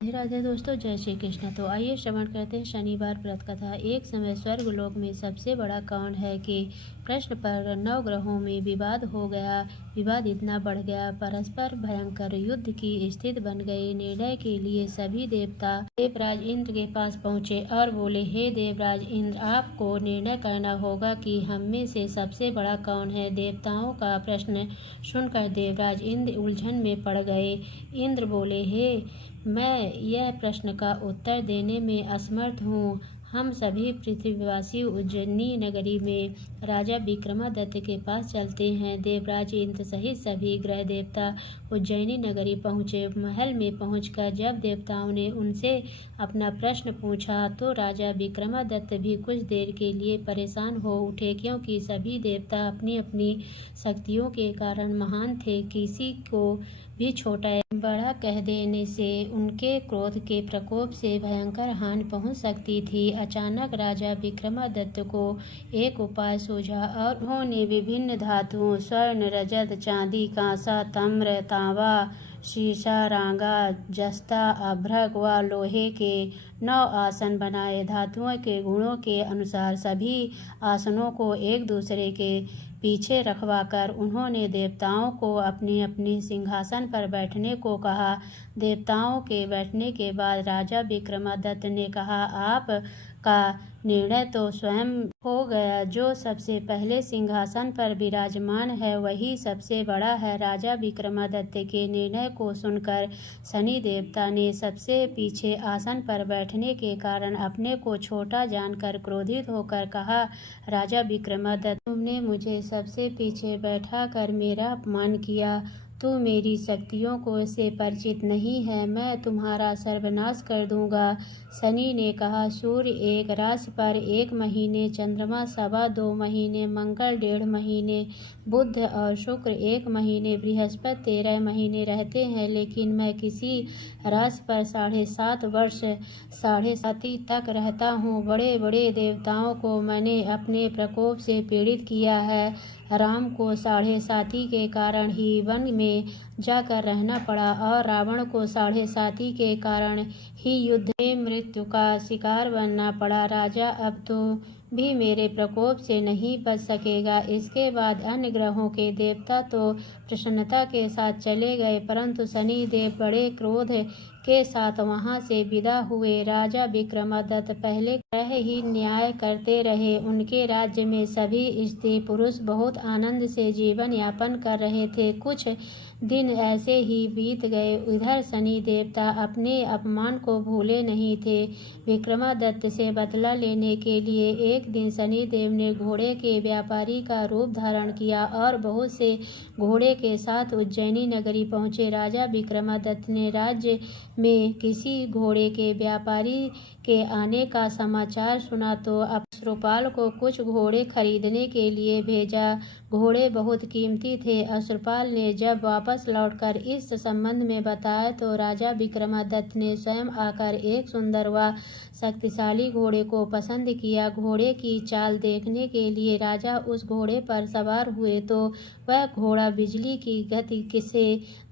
राधे राधे दोस्तों, जय श्री कृष्ण। तो आइए श्रवण करते हैं शनिवार व्रत कथा। एक समय स्वर्गलोक में सबसे बड़ा कांड है कि प्रश्न पर 9 ग्रहों में विवाद हो गया। विवाद इतना बढ़ गया, परस्पर भयंकर युद्ध की स्थिति बन गई। निर्णय के लिए सभी देवता देवराज इंद्र के पास पहुंचे और बोले, हे देवराज इंद्र, आपको निर्णय करना होगा कि हम में से सबसे बड़ा कौन है। देवताओं का प्रश्न सुनकर देवराज इंद्र उलझन में पड़ गए। इंद्र बोले, हे मैं यह प्रश्न का उत्तर देने में असमर्थ हूँ। हम सभी पृथ्वीवासी उज्जैनी नगरी में राजा विक्रमादित्य के पास चलते हैं। देवराज इंद्र सहित सभी ग्रह देवता उज्जैनी नगरी पहुँचे। महल में पहुंचकर जब देवताओं ने उनसे अपना प्रश्न पूछा तो राजा विक्रमादित्य भी कुछ देर के लिए परेशान हो उठे, क्योंकि सभी देवता अपनी अपनी शक्तियों के कारण महान थे। किसी को भी छोटा या बड़ा कह देने से उनके क्रोध के प्रकोप से भयंकर हानि पहुंच सकती थी। अचानक राजा विक्रमादित्य को एक उपाय सूझा और उन्होंने विभिन्न धातुओं स्वर्ण, रजत, चांदी, कांसा, ताम्र, तांबा, शीशा, रांगा, जस्ता, अभ्रक व लोहे के 9 आसन बनाए। धातुओं के गुणों के अनुसार सभी आसनों को एक दूसरे के पीछे रखवाकर उन्होंने देवताओं को अपने अपने सिंहासन पर बैठने को कहा। देवताओं के बैठने के बाद राजा विक्रमादित्य ने कहा, आप का निर्णय तो स्वयं हो गया। जो सबसे पहले सिंहासन पर विराजमान है वही सबसे बड़ा है। राजा विक्रमादित्य के निर्णय को सुनकर शनि देवता ने सबसे पीछे आसन पर बैठने के कारण अपने को छोटा जानकर क्रोधित होकर कहा, राजा विक्रमादित्य, तुमने मुझे सबसे पीछे बैठा कर मेरा अपमान किया। तू मेरी शक्तियों को से परिचित नहीं है, मैं तुम्हारा सर्वनाश कर दूंगा। शनि ने कहा, सूर्य एक राशि पर 1 महीने, चंद्रमा 2.25 महीने, मंगल 1.5 महीने, बुध और शुक्र 1 महीने, बृहस्पति 13 महीने रहते हैं, लेकिन मैं किसी राशि पर 7.5 वर्ष 7.5 तक रहता हूँ। बड़े बड़े देवताओं को मैंने अपने प्रकोप से पीड़ित किया है। राम को 7.5 के कारण ही वन में जाकर रहना पड़ा और रावण को 7.5 के कारण ही युद्ध में मृत्यु का शिकार बनना पड़ा। राजा, अब तो भी मेरे प्रकोप से नहीं बच सकेगा। इसके बाद अन्य ग्रहों के देवता तो प्रसन्नता के साथ चले गए, परंतु शनि देव बड़े क्रोध के साथ वहां से विदा हुए। राजा विक्रमादित्य पहले ग्रह ही न्याय करते रहे। उनके राज्य में सभी स्त्री पुरुष बहुत आनंद से जीवन यापन कर रहे थे। कुछ दिन ऐसे ही बीत गए। इधर शनि देवता अपने अपमान को भूले नहीं थे। विक्रमादित्य से बदला लेने के लिए एक दिन शनि देव ने घोड़े के व्यापारी का रूप धारण किया और बहुत से घोड़े के साथ उज्जैनी नगरी पहुँचे। राजा विक्रमादित्य ने राज्य में किसी घोड़े के व्यापारी के आने का समाचार सुना तो अश्रुपाल को कुछ घोड़े खरीदने के लिए भेजा। घोड़े बहुत कीमती थे। अश्रुपाल ने जब वापस लौटकर इस संबंध में बताया तो राजा विक्रमादित्य ने स्वयं आकर एक सुंदर व शक्तिशाली घोड़े को पसंद किया। घोड़े की चाल देखने के लिए राजा उस घोड़े पर सवार हुए तो वह घोड़ा बिजली की गति से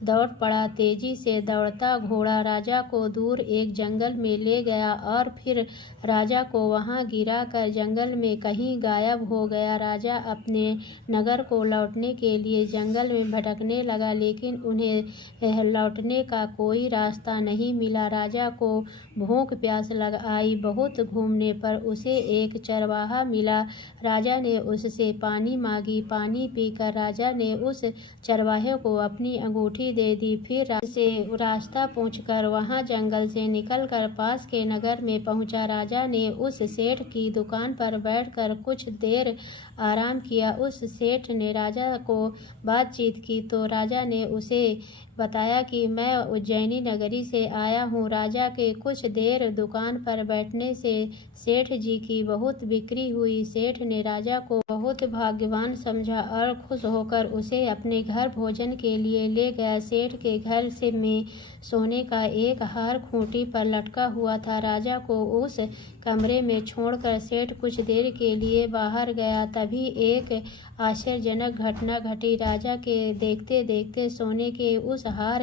दौड़ पड़ा। तेजी से दौड़ता घोड़ा राजा को दूर एक जंगल में ले गया और फिर राजा को वहां गिरा कर जंगल में कहीं गायब हो गया। राजा अपने नगर को लौटने के लिए जंगल में भटकने लगा, लेकिन उन्हें लौटने का कोई रास्ता नहीं मिला। राजा को भूख प्यास लग आई। बहुत घूमने पर उसे एक चरवाहा मिला। राजा ने उससे पानी मांगी। पानी पीकर राजा ने उस चरवाहे को अपनी अंगूठी दे दी। फिर से रास्ता पूछकर वहां जंगल से निकलकर पास के नगर में पहुंचा। राजा ने उस सेठ की दुकान पर बैठकर कुछ देर आराम किया। उस सेठ ने राजा को बातचीत की तो राजा ने उसे बताया कि मैं उज्जैनी नगरी से आया हूँ। राजा के कुछ देर दुकान पर बैठने से सेठ जी की बहुत बिक्री हुई। सेठ ने राजा को बहुत भाग्यवान समझा और खुश होकर उसे अपने घर भोजन के लिए ले गया। सेठ के घर से में सोने का एक हार खूंटी पर लटका हुआ था। राजा को उस कमरे में छोड़कर सेठ कुछ देर के लिए बाहर गया। तभी एक आश्चर्यजनक घटना घटी। राजा के देखते देखते सोने के उस हार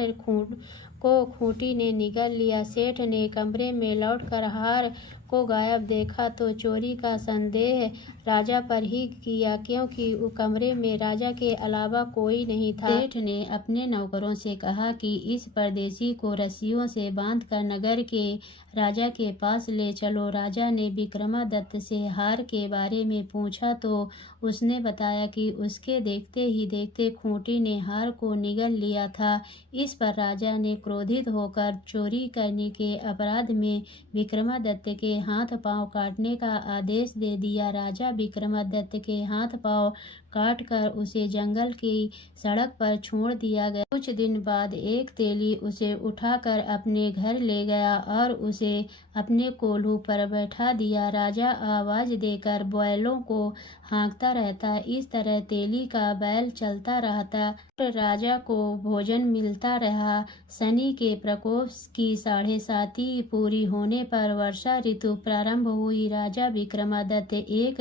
को खूंटी ने निगल लिया। सेठ ने कमरे में लौटकर हार को गायब देखा तो चोरी का संदेह राजा पर ही किया, क्योंकि कमरे में राजा के अलावा कोई नहीं था। सेठ ने अपने नौकरों से कहा कि इस परदेसी को रस्सियों से बांधकर नगर के राजा के पास ले चलो। राजा ने विक्रमादित्य से हार के बारे में पूछा तो उसने बताया कि उसके देखते ही देखते खूंटी ने हार को निगल लिया था। इस पर राजा ने क्रोधित होकर चोरी करने के अपराध में विक्रमादित्य के हाथ पांव काटने का आदेश दे दिया। राजा विक्रमादित्य के हाथ पांव काटकर उसे जंगल की सड़क पर छोड़ दिया गया। कुछ दिन बाद एक तेली उसे उठाकर अपने घर ले गया और उसे अपने कोल्हू पर बैठा दिया। राजा आवाज देकर बैलों को हाँकता रहता। इस तरह तेली का बैल चलता रहता। राजा को भोजन मिलता रहा। शनि के प्रकोप की 7.5 पूरी होने पर वर्षा ऋतु प्रारंभ हुई। राजा विक्रमादित्य एक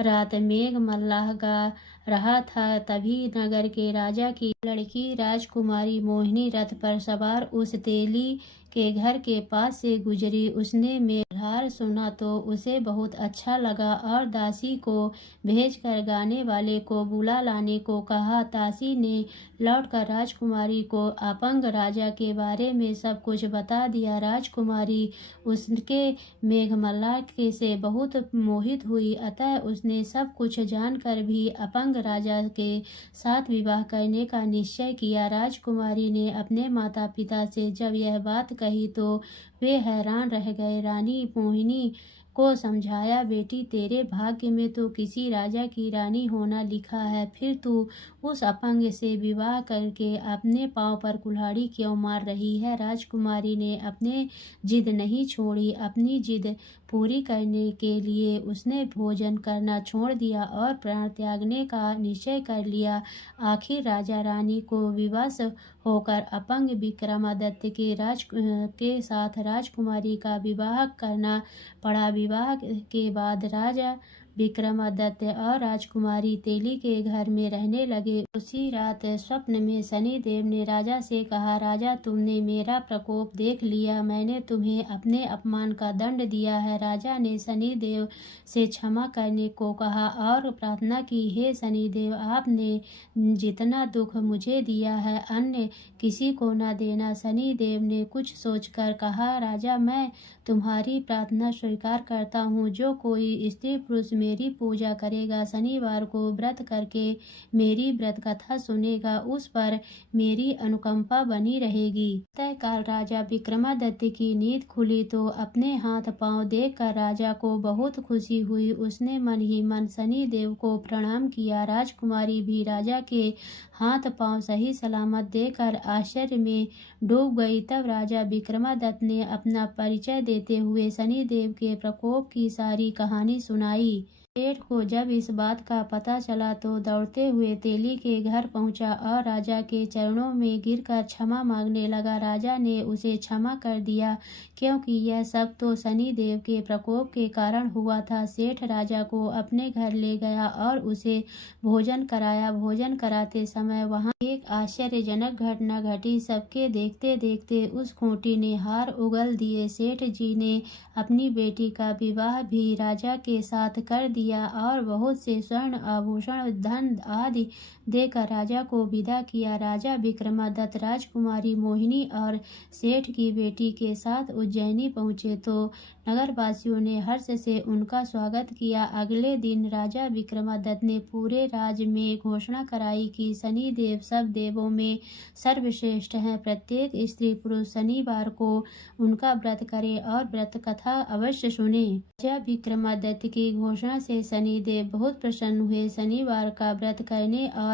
रात मेघ मल्लाह गा रहा था, तभी नगर के राजा की लड़की राजकुमारी मोहिनी रथ पर सवार उस तेली के घर के पास से गुजरी। उसने मेघहार सुना तो उसे बहुत अच्छा लगा और दासी को भेजकर गाने वाले को बुला लाने को कहा। दासी ने लौटकर राजकुमारी को अपंग राजा के बारे में सब कुछ बता दिया। राजकुमारी उसके मेघमल्लाह के से बहुत मोहित हुई, अतः उसने सब कुछ जानकर भी अपंग राजा के साथ विवाह करने का निश्चय किया। राजकुमारी ने अपने माता पिता से जब यह बात कही तो वे हैरान रह गए। रानी मोहिनी को समझाया, बेटी तेरे भाग्य में तो किसी राजा की रानी होना लिखा है, फिर तू उस अपंग से विवाह करके अपने पांव पर कुल्हाड़ी क्यों मार रही है। राजकुमारी ने अपने जिद नहीं छोड़ी। अपनी जिद पूरी करने के लिए उसने भोजन करना छोड़ दिया और प्राण त्यागने का निश्चय कर लिया। आखिर राजा रानी को विवश होकर अपंग विक्रमादित्य के साथ राजकुमारी का विवाह करना पड़ा। विवाह के बाद राजा विक्रमादित्य और राजकुमारी तेली के घर में रहने लगे। उसी रात स्वप्न में शनिदेव ने राजा से कहा, राजा तुमने मेरा प्रकोप देख लिया, मैंने तुम्हें अपने अपमान का दंड दिया है। राजा ने शनिदेव से क्षमा करने को कहा और प्रार्थना की, हे शनिदेव आपने जितना दुख मुझे दिया है अन्य किसी को न देना। शनिदेव ने कुछ सोचकर कहा, राजा मैं तुम्हारी प्रार्थना स्वीकार करता हूँ। जो कोई स्त्री पुरुष मेरी पूजा करेगा, शनिवार को व्रत करके मेरी व्रत कथा सुनेगा, उस पर मेरी अनुकंपा बनी रहेगी। तय काल राजा विक्रमादित्य की नींद खुली तो अपने हाथ पांव देखकर राजा को बहुत खुशी हुई। उसने मन ही मन शनिदेव को प्रणाम किया। राजकुमारी भी राजा के हाथ पांव सही सलामत देखकर आश्चर्य में डूब गई। तब राजा विक्रमादित्य ने अपना परिचय देते हुए शनिदेव के प्रकोप की सारी कहानी सुनाई। सेठ को जब इस बात का पता चला तो दौड़ते हुए तेली के घर पहुंचा और राजा के चरणों में गिरकर क्षमा मांगने लगा। राजा ने उसे क्षमा कर दिया, क्योंकि यह सब तो शनिदेव के प्रकोप के कारण हुआ था। सेठ राजा को अपने घर ले गया और उसे भोजन कराया। भोजन कराते समय वहां एक आश्चर्यजनक घटना घटी। सबके देखते देखते उस खूंटी ने हार उगल दिए। सेठ जी ने अपनी बेटी का विवाह भी राजा के साथ कर दिया और बहुत से स्वर्ण आभूषण धन आदि देकर राजा को विदा किया। राजा विक्रमादित्य राजकुमारी मोहिनी और सेठ की बेटी के साथ उज्जैनी पहुँचे तो नगरवासियों ने हर्ष से उनका स्वागत किया। अगले दिन राजा विक्रमादित्य ने पूरे राज्य में घोषणा कराई कि शनिदेव सब देवों में सर्वश्रेष्ठ हैं। प्रत्येक स्त्री पुरुष शनिवार को उनका व्रत करे और व्रत कथा अवश्य सुने। राजा विक्रमादित्य की घोषणा से शनिदेव बहुत प्रसन्न हुए। शनिवार का व्रत करने और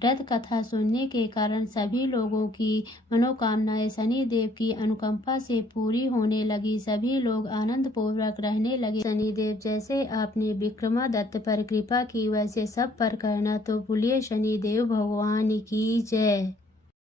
व्रत कथा सुनने के कारण सभी लोगों की मनोकामनाएं शनिदेव की अनुकंपा से पूरी होने लगी। सभी लोग आनंद पूर्वक रहने लगे। शनिदेव जैसे आपने विक्रमादित्य पर कृपा की वैसे सब पर करना। तो बोलिए शनिदेव भगवान की जय।